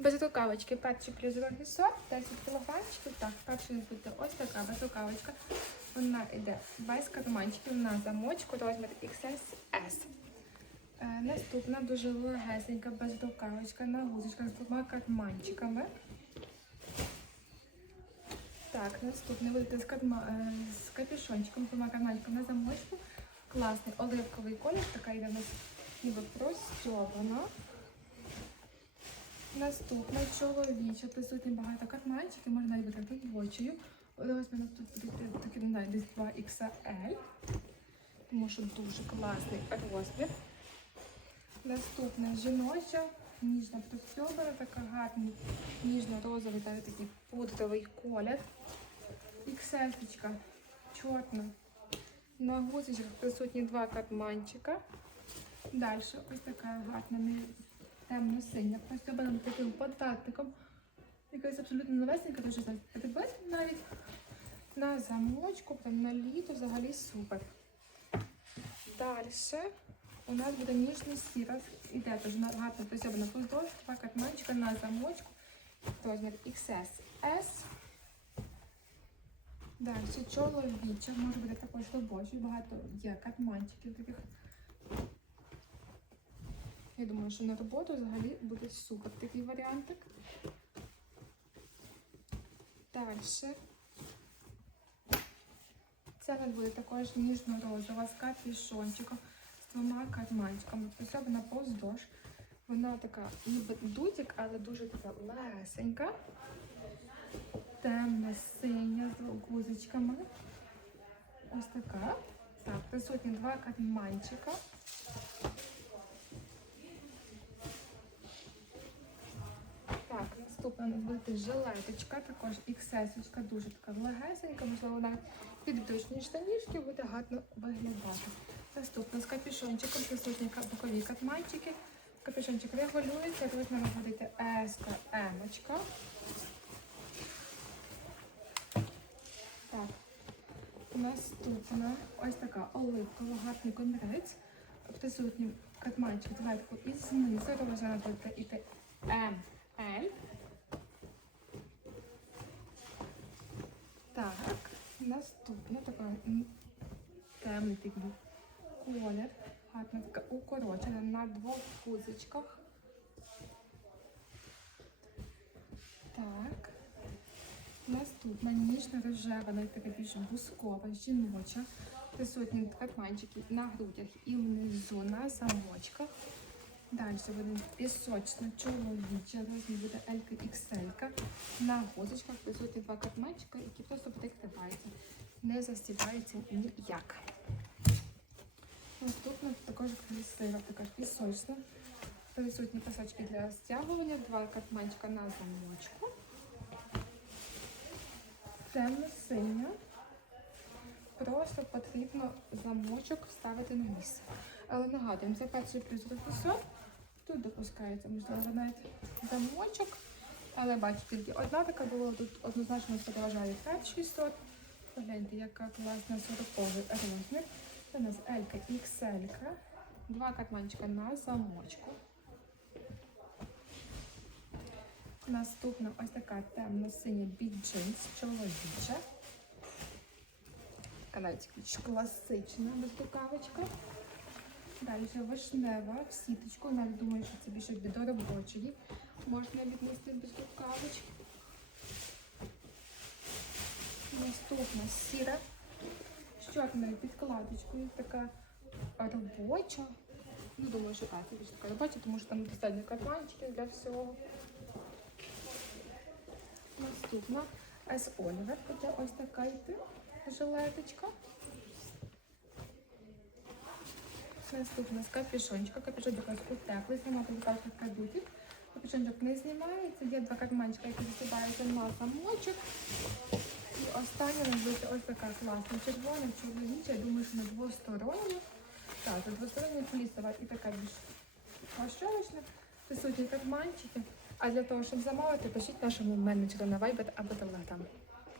Без рукавочки перший плюс другий сорт, 10 кілограмчиків. Так, перший буде ось така без рукавочка. Вона йде без карманчиків на замочку, розмір XS. Е, наступна дуже легесенька без рукавочка на гузочках з двома карманчиками. Так, наступний буде з, карма, е, з капюшончиком, двома карманчиками на замочку. Класний оливковий колір, така йде у нас ніби простьована. Наступна чоловіча, присутні багато карманчиків, можна навіть бути підвочою. Ось мене тут буде такі, десь 2 XL, тому що дуже класний розмір. Наступна жіноча, ніжна простьована, така гарний ніжно-розовий, навіть такий пудровий колір. XL, чорна. На гузочках присутні два карманчика. Далі ось така гарна темно-синя, простьобана таким податником. Якась абсолютно новесенька, дуже подивись навіть на замочку, прям на літо взагалі супер. Далі у нас буде ніжний сіра. Іде теж гарно простьобана поздовж, два карманчика на замочку. Розмір XS. S. Далі чоловіча, може бути також робочий, багато є карманчиків таких. Я думаю, що на роботу взагалі буде супер такий варіантик. Далі. Не буде також ніжно-розова з капюшончиком, з двома карманчиками. Особливо повздовж. Вона така ніби дутик, але дуже така легесенька. Темна, синя з гузочками. Ось така. Так, присутні два карманчика. Так, наступна у нас буде жилеточка, також XS, дуже така легесенька, можливо, вона підвищені штанішки буде гарно виглядати. Наступна з капюшончиком, присутні бокові катманчики. Капюшончик регулюється, розмір буде S, М. Так, наступна ось така оливкова, гарний комірець. Присутні катманчик зверху і знизу, розмір буде іти М. Так, наступна така темний такий колір. Гарна така укорочена на двох гузочках. Так. Наступна ніжна рожева, навіть така більш бускова, жіноча. Присутні карманчики на грудях і внизу на замочках. Далі буде пісочна чоловіча, розмір буде L XL. На гузочках присутні два карманчика, які просто прикриваються. Не застібаються ніяк. Наступна також красива, така пісочна. Присутні пасочки для стягування, два карманчика на замочку. Темно-синя. Просто потрібно замочок вставити на місце. Але нагадуємо, це перший плюс рефлексор. Тут допускається, можливо, навіть замочок. Але бачите, одна така була, тут однозначно подорожає перший сорт. Погляньте, яка класна 40 розмір. Це у нас L XL. Два карманчика на замочку. Наступна ось така темно-синя біг джинс, чоловіча. Така навіть класична безрукавочка. Далі вишнева в сіточку. Навіть думаю, що це більше до робочої. Можна віднести без рукавочки. Наступна сіра з чорною підкладочкою. Така робоча. Ну, думаю, що так, це більш така робоча, тому що там достатньо карманчиків для всього. Наступна з Олівер буде ось така йти жилеточка. Наступна капюшончика. Капюшончик ось утеплий, знімати така кадутик. Капюшончик не знімається, є два карманчика, які засібаються на замочок. І остання у нас буде ось така класна червона, чоловіча, я думаю, що на двостороння. Так, це двостороння флісова і така більш пошовочна. Присутні карманчики. А для того, щоб замовити, пишіть нашому менеджеру на Viber або Telegram.